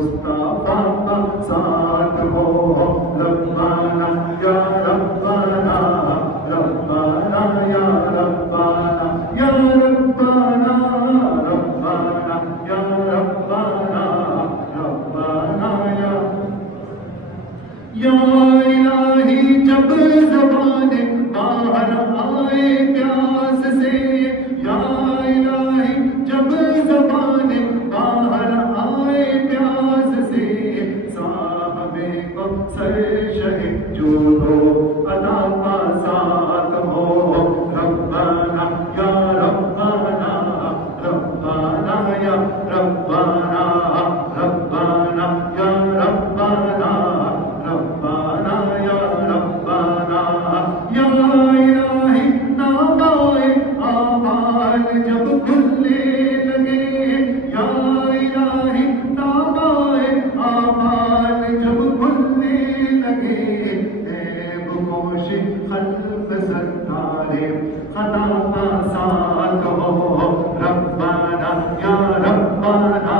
مصطفیٰ کا ساتھ ہو ربنا یا ربنا ربنا یا ربنا یا ربنا ربنا یا ربنا ربنا یا الہی جب زبان باہر آئے پیاس سے یا الہی جب زبان باہر آئے پیاس سے صاحب کوثر شہ جود و عطا کا ساتھ ہو ربنا یا ربنا ربنا یا ربنا ربنا یا ربنا ربنا یا ربنا یا الہی نامائے آمال جب کھلنے لگے یا الہی نامائے آمال جب کھلنے لگے عیب پوش خلق سرکار خدا کا ساتھ ہو ربنا یا ربنا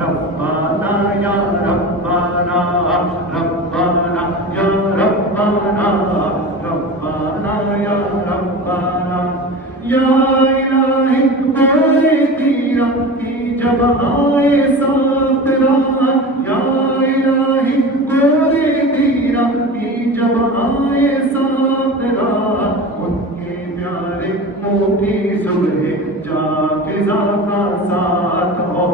ربنا یا ربنا ربنا یا ربنا ربنا یا ربنا یا الہی بولے تیرا کی جب آئے ساتھ رات یا الہی بولے تیرا کی جب آئے ساتھ رات ان کے پیارے منہ کی صبح جا فضا کا ساتھ ہو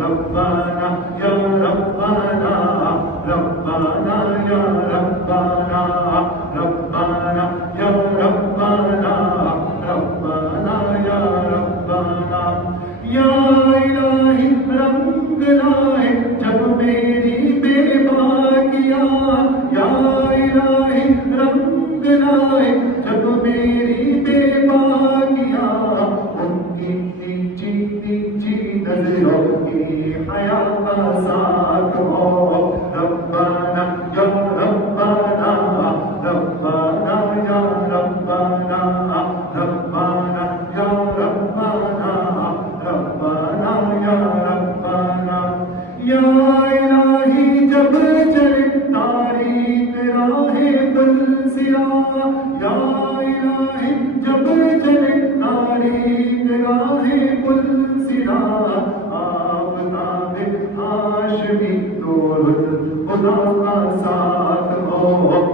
ربنا یا ربنا ربنا یا ربنا ربنا یا ربنا ربنا یا ربنا یا الہی رنگ لائے جب میری بے باکیاں یا الہی رنگ لائے جب میری بے باکیاں ان کی نیچی نیچی نظروں کی حیا کا ساتھ ہو ربنا یا ربنا ربنا یا ربنا ربنا یا ربنا ربنا یا ربنا یا الہی جب چلے تاریخ راہ بلسرا یا الہی جب چلے تاریخ راہ بلسرا آفتاب ہاشمی نور خدا کا ساتھ ہو